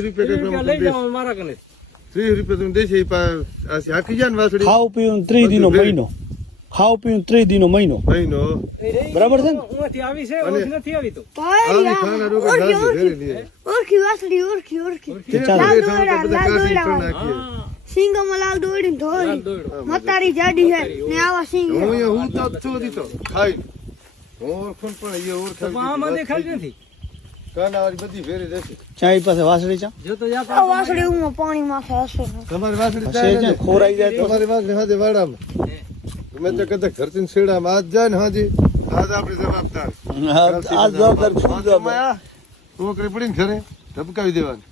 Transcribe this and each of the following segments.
રૂપિયા લઈ જાઓ મારા કને 30 રૂપિયા તમે દેશે આખી જાય ને વાસળી ખાવ પીવું 3 દિનો મહિનો ખાવ પીવું 3 દિનો મહિનો બરાબર છે ને ઉમાંથી આવી છે ઓછી નથી આવી તો આની ખાના રોકે ઓળખી વાસળી ઓળખી સિંગમાં લાલ દોડીને ધોરી મતારી જાડી હે ને આવા સિંગ હું તો છું દીતો ખાઈ ઓળખણ પણ એ ઓળખાય આમાં દેખાય નથી કાનાવાળી બધી ફેરી દેશે ચાઈ પાસે વાસળી ચા જો તો યા આ વાસળી ઉમાં પાણી માં હશે તમારી વાસળી હશે છે ખોરાઈ જાય તો તમારી વાસળી હાજે વાડામાં તમે તો કદાચ ઘરથી છેડામાં આજ જાય ને હાજી આજ આપણે જવાબદાર આ જવાબદાર શું જવાબદાર ટોકરી પડીને ઘરે ધબકાવી દેવાની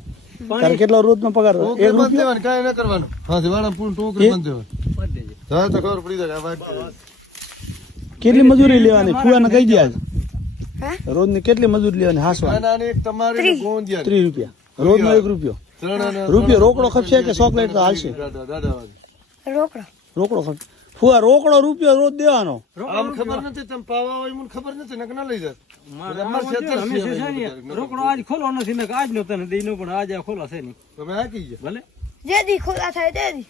તાર કેટલો રોજ નો પગાર ટોકરી 1 બંધ રૂપિયો દેવાની કાંઈ ન કરવાનું હાજી વાડામાં પૂરું ટોકરી બંધ દેવાની પડ દેજે હા તો ખબર પડી જાય આ વાત કેટલી મજૂરી લેવાની ફુવાને કહી દે આજ હે રોજ ની કેટલી મજૂરી લેવાની હાસવા નાના એક તમારે ગોંદિયા 30 રૂપિયા રોજ નો 1 રૂપિયો રૂપિયો રોકડો ખપશે કે ચોકલેટ તો હાલશે રોકડા રોકડો ખપ ફુવા રોકડો રૂપિયો રોજ દેવાનો આમ ખબર નથી તમે પાવા હોય મને ખબર નથી નક ના લઈ જાત રોકડો આજ ખોલો નથી ને આજ નો તને દઈ નો પણ આજે ખોલો છે નહીં તમે આ કી ગયા ભલે જે દી ખુલ્લા થાય તે દી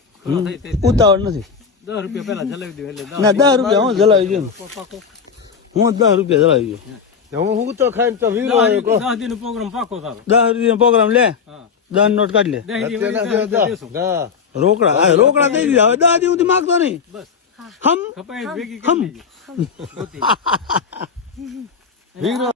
ઉતાવળ નથી 10 રૂપિયા પેલા જલાવી દઉં એટલે ના 10 રૂપિયા હું જલાવી દઉં હું 10 રૂપિયા જલાવી દઉં હું તો ખાઈને તો વીરો આવ્યો કો 10 દિનનો પ્રોગ્રામ પાકો તારો 10 રૂપિયા પ્રોગ્રામ લે હા 10 નોટ કાઢ લે 10 ના રોકડા હા રોકડા દઈ દીધા હવે 10 દી સુધી માંગતો નહીં બસ હમ કપાઈ ભેગી હમ કરી વીરો